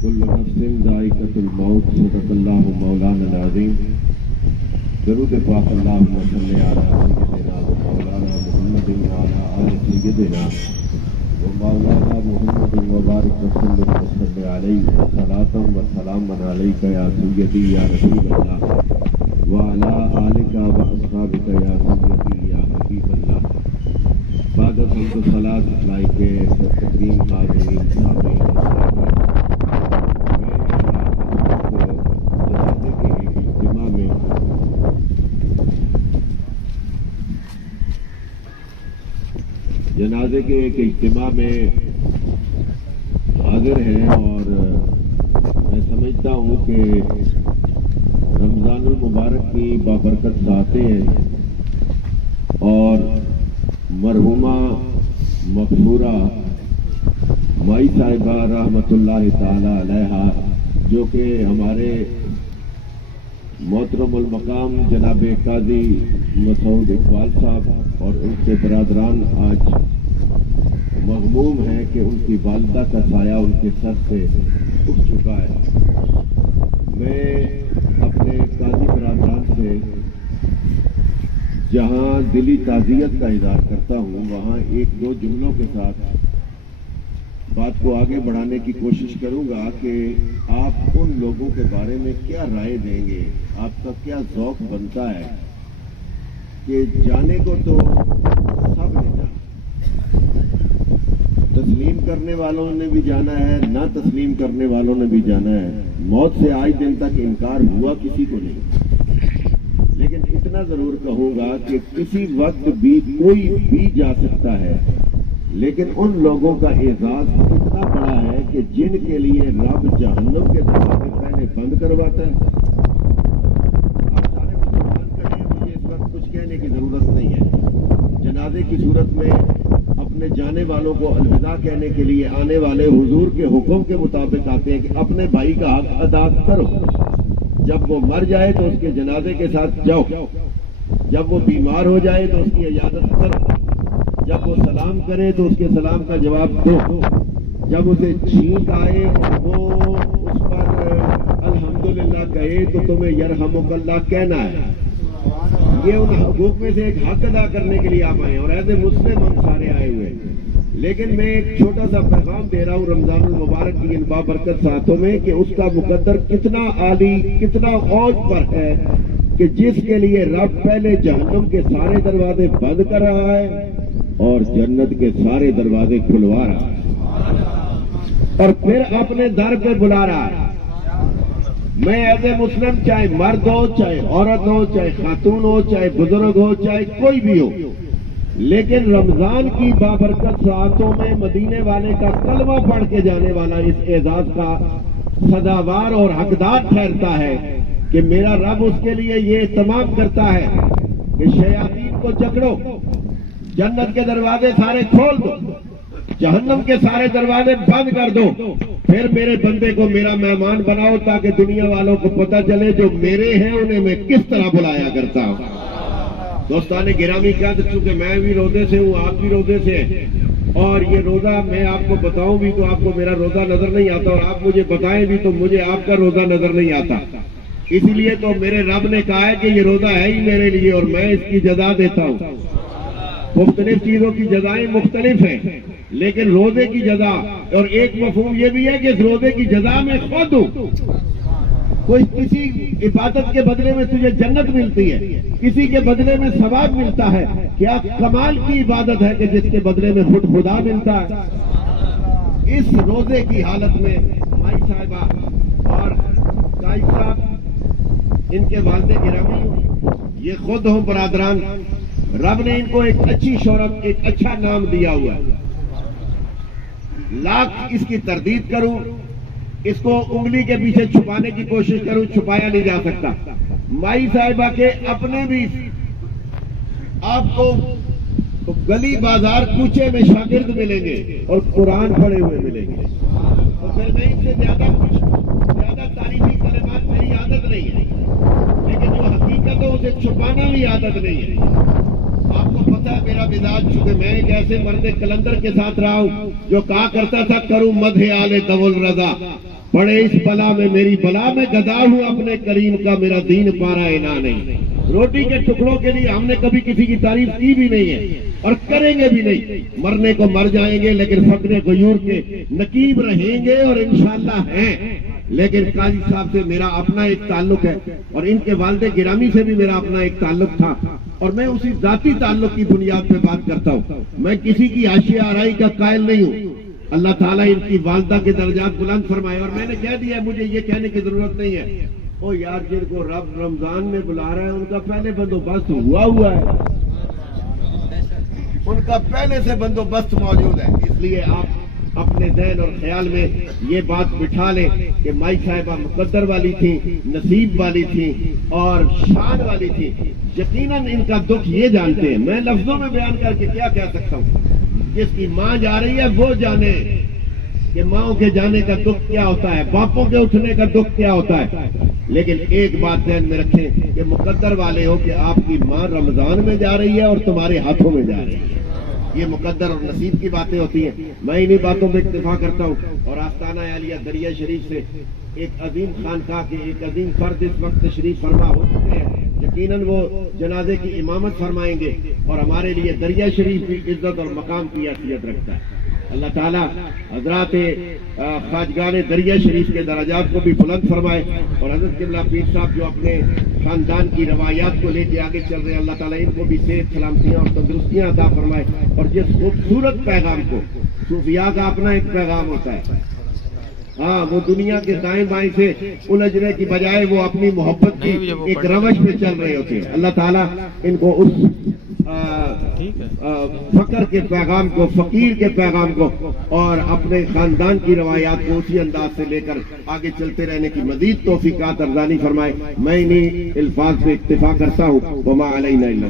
कुल्लु नफ्सिन ज़ाइक़तुल मौत सदक़ल्लाहु मौलाना अज़ीम। दरूद पाक अल्लाहुम्मा सल्लि अला सय्यिदिना व मौलाना मुहम्मदिन व अला आलि सय्यिदिना व मौलाना मुहम्मदिन व बारिक वसल्लिम व सल्लि अलैहि सलातन व सलामन अलैका या सय्यदी या रसूलल्लाह व अला आलिका व अस्हाबिका या सय्यदी या हबीबल्लाह। बाद हम्द सलात लाइके तकरीम हाज़रीन सामीन जनाजे के एक इज्तिमा में हाजिर हैं और मैं समझता हूँ कि रमज़ानुल मुबारक की बाबरकत सातें हैं और मरहुमा मगफूरा माई साहिबा रहमतुल्लाह ताला अलैहा जो कि हमारे मोहतरमुल मकाम जनाब काजी मसूद इकबाल साहब और उनके बरादरान आज मगमूम है कि उनकी वालिदा का साया उनके सर से उठ चुका है। मैं अपने काजी बरादरान से जहां दिली ताज़ियत का इज़हार करता हूं वहां एक दो जुमलों के साथ बात को आगे बढ़ाने की कोशिश करूंगा कि आप उन लोगों के बारे में क्या राय देंगे, आपका क्या ज़ौक़ बनता है कि जाने को तो सब ने जाना, तस्लीम करने वालों ने भी जाना है, ना तस्लीम करने वालों ने भी जाना है। मौत से आज दिन तक इनकार हुआ किसी को नहीं, लेकिन इतना जरूर कहूंगा कि किसी वक्त भी कोई भी जा सकता है, लेकिन उन लोगों का एजाज इतना बड़ा है कि जिनके लिए रब जहन्नम के दरवाजे पहले बंद करवाता है। आप सारे मुसलमान कहें, मुझे इस वक्त कुछ कहने की जरूरत नहीं है। जनाजे की सूरत में अपने जाने वालों को अलविदा कहने के लिए आने वाले हुजूर के हुक्म के मुताबिक आते हैं कि अपने भाई का हक अदा करो। जब वो मर जाए तो उसके जनाजे के साथ जाओ, जब वो बीमार हो जाए तो उसकी इजाजत करो, जब वो सलाम करे तो उसके सलाम का जवाब दो, जब उसे छींक आए वो उस पर अल्हम्दुलिल्लाह कहे तो तुम्हें यरहमुकल्लाह कहना है। ये उन हकूक में से एक हक अदा करने के लिए आप आए और ऐसे मुस्लिम हम सारे आए हुए हैं। लेकिन मैं एक छोटा सा पैगाम दे रहा हूँ रमजानुल मुबारक की इन बाबरकत साथों में कि उसका मुकद्दर कितना आली, कितना औज पर है कि जिसके लिए रब पहले जहन्नम के सारे दरवाजे बंद कर रहा है और जन्नत के सारे दरवाजे खुलवा रहा है और फिर अपने दर पे बुला रहा है। मैं एज ए मुस्लिम, चाहे मर्द हो, चाहे औरत हो, चाहे खातून हो, चाहे बुजुर्ग हो, चाहे कोई भी हो, लेकिन रमजान की बाबरकत सातों में मदीने वाले का कलमा पढ़ के जाने वाला इस एजाज का सदावार और हकदार ठहरता है कि मेरा रब उसके लिए ये तमाम करता है कि शयातीन को जकड़ो, जन्नत के दरवाजे सारे खोल दो, जहन्नम के सारे दरवाजे बंद कर दो, फिर मेरे बंदे को मेरा मेहमान बनाओ ताकि दुनिया वालों को पता चले जो मेरे हैं उन्हें मैं किस तरह बुलाया करता हूं। दोस्ताने गिरामी, क्या चूंकि मैं भी रोजे से हूं, आप भी रोजे से हैं और ये रोजा मैं आपको बताऊं भी तो आपको मेरा रोजा नजर नहीं आता और आप मुझे बताएं भी तो मुझे आपका रोजा नजर नहीं आता। इसीलिए तो मेरे रब ने कहा है कि ये रोजा है ही मेरे लिए और मैं इसकी जजा देता हूं। मुख्तलिफ चीजों की जजाएं मुख्तलिफ हैं, लेकिन रोजे की जजा और एक मफहूम ये भी है कि इस रोजे की जजा में खुद हूं। कोई किसी इबादत के बदले में तुझे जन्नत मिलती है, किसी के बदले में सवाब मिलता है। क्या कमाल की इबादत है कि जिसके बदले में खुद खुदा मिलता है। इस रोजे की हालत में माई साहिबा और काई साहब, इनके वालिद गिरामी, ये खुद हों बरादरान, रब ने इनको एक अच्छी शोहरत, एक अच्छा नाम दिया हुआ है। लाख इसकी तरदीद करूं, इसको उंगली के पीछे छुपाने की कोशिश करूं, छुपाया नहीं जा सकता। माई साहिबा के अपने भी आपको गली बाजार कूचे में शागिर्द मिलेंगे और कुरान पढ़े हुए मिलेंगे, तो फिर मैं इनसे ज्यादा तारीफी कलिमात मेरी आदत नहीं है, लेकिन जो हकीकत है उसे छुपाना भी आदत नहीं है। आपको पता है मेरा मिजाज, चूंकि मैं एक ऐसे मर्द कलंदर के साथ रहा हूं जो कहा करता था करूं मदहे आले दवुल रजा, پڑے اس بلا میں میری بلا میں گدا ہوں اپنے کریم کا میرا دین پارا انا نہیں. روٹی کے ٹکڑوں کے لیے ہم نے کبھی کسی کی تعریف کی بھی نہیں ہے اور کریں گے بھی نہیں. مرنے کو مر جائیں گے لیکن فقر غیور کے نقیب رہیں گے اور انشاءاللہ ہیں. لیکن قاضی صاحب سے میرا اپنا ایک تعلق ہے اور ان کے والد گرامی سے بھی میرا اپنا ایک تعلق تھا اور میں اسی ذاتی تعلق کی بنیاد پہ بات کرتا ہوں. میں کسی کی حاشیہ آرائی کا قائل نہیں ہوں. اللہ تعالیٰ ان کی والدہ کے درجات بلند فرمائے. اور میں نے کہہ دیا مجھے یہ کہنے کی ضرورت نہیں ہے او یار جن کو رب رمضان میں بلا رہا ہے ان کا پہلے بندوبست ہوا ہے, ان کا پہلے سے بندوبست موجود ہے. اس لیے آپ اپنے ذہن اور خیال میں یہ بات بٹھا لیں کہ مائی صاحبہ مقدر والی تھی, نصیب والی تھی اور شان والی تھی. یقیناً ان کا دکھ یہ جانتے ہیں, میں لفظوں میں بیان کر کے کیا کہہ سکتا ہوں. جس کی ماں جا رہی ہے وہ جانے کہ ماں کے جانے کا دکھ کیا ہوتا ہے, باپوں کے اٹھنے کا دکھ کیا ہوتا ہے. لیکن ایک بات ذہن میں رکھیں کہ مقدر والے ہو کہ آپ کی ماں رمضان میں جا رہی ہے اور تمہارے ہاتھوں میں جا رہی ہے. یہ مقدر اور نصیب کی باتیں ہوتی ہیں. میں انہی باتوں میں اکتفا کرتا ہوں. اور آستانہ عالیہ دریا شریف سے ایک عظیم خانقاہ کے ایک عظیم فرد اس وقت تشریف فرما ہو چکے ہیں. یقیناً وہ جنازے کی امامت فرمائیں گے اور ہمارے لیے دریا شریف کی عزت اور مقام کی حیثیت رکھتا ہے. اللہ تعالیٰ حضرات خواجگان دریا شریف کے درجات کو بھی بلند فرمائے اور حضرت قبلہ پیر صاحب جو اپنے خاندان کی روایات کو لے کے آگے چل رہے ہیں, اللہ تعالیٰ ان کو بھی صحت سلامتیاں اور تندرستیاں عطا فرمائے. اور جس خوبصورت پیغام کو, صوفیاء کا اپنا ایک پیغام ہوتا ہے, ہاں وہ دنیا کے دائیں بائیں سے الجھنے کی بجائے وہ اپنی محبت کی ایک روش پہ چل رہے ہوتے ہیں. اللہ تعالیٰ ان کو اس فقر کے پیغام کو, فقیر کے پیغام کو اور اپنے خاندان کی روایات کو اسی انداز سے لے کر آگے چلتے رہنے کی مزید توفیقات ارزانی فرمائے. میں انہی الفاظ پہ اکتفا کرتا ہوں. وما علینا الا